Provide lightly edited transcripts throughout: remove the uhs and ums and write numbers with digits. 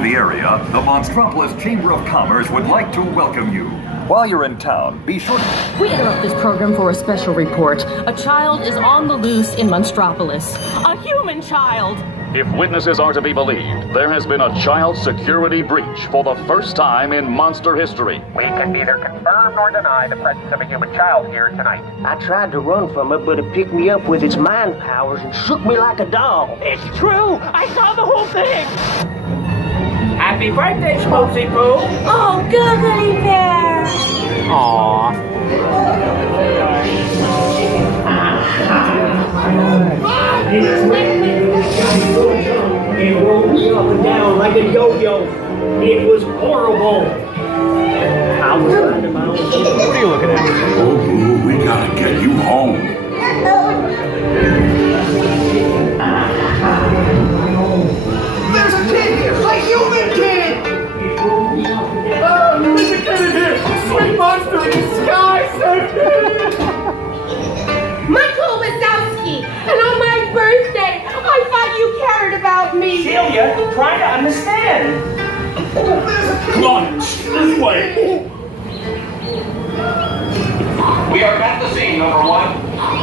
The area, the Monstropolis Chamber of Commerce would like to welcome you. While you're in town, be sure to... We interrupt this program for a special report. A child is on the loose in Monstropolis. A human child! If witnesses are to be believed, there has been a child security breach for the first time in monster history. We can neither confirm nor deny the presence of a human child here tonight. I tried to run from it, but it picked me up with its mind powers and shook me like a doll. It's true! I saw the whole thing! Happy birthday, Schmaltzy Poo! Oh, googly bear! Aww. It rolled me up and down like a yo-yo. It was horrible. I was riding my own. What are you looking at? Oh, we gotta get you home. There's a kid here! A human kid! Oh, there's a kid in here! Sweet monster in disguise! Michael Wazowski! And on my birthday, I thought you cared about me! Celia, try to understand. Come on, this way. We are at the scene, number one.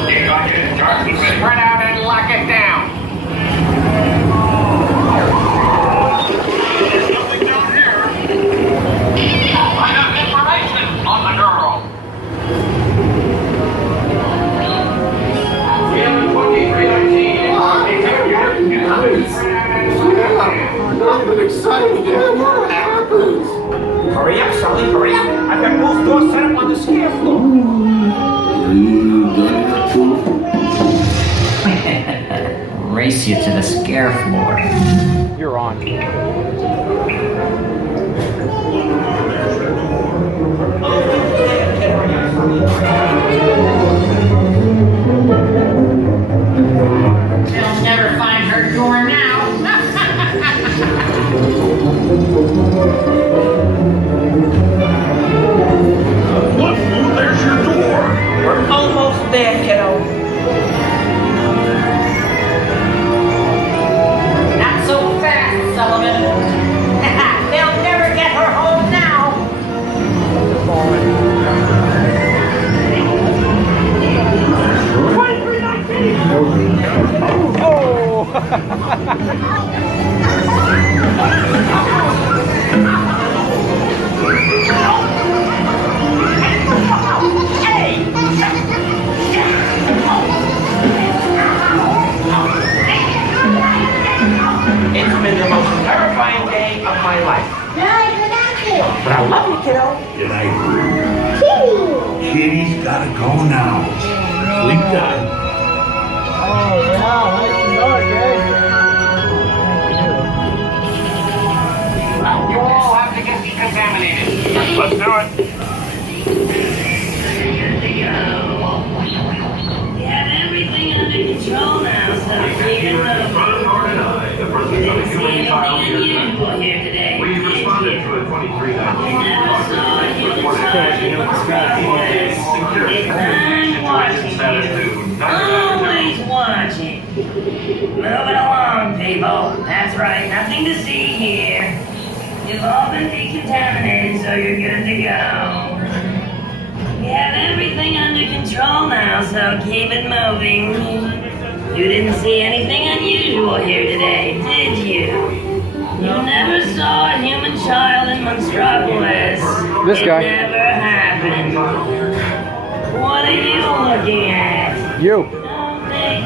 You got it. Spread out and lock it down. There's nothing down here. I have information on the girl. We have a 2319. I'm excited to hear what happens. Hurry up, Sully, hurry up. I've got both doors set up on the scare floor. Race you to the scare floor. You're on. They'll never find her door now. Look, there's your door. We're almost there, kiddo. Not so fast, Sullivan. They'll never get her home now. It's been the most terrifying day of my life. But I love you, kiddo. Good night. Kitty's gotta go now. Sleep tight. You all have to get decontaminated. Let's do it. We have everything under control now, so keep it moving. Didn't see anything unusual here today, did you? Never saw a human child in Monstropolis. I'm watching you. Always watching. Move it along, people. That's right, nothing to see here. You've all been decontaminated, so you're good to go. We have everything under control now, so keep it moving. You didn't see anything unusual here today, did you? You never saw a human child in Monstropolis. This guy. It never happened. What are you looking at? You.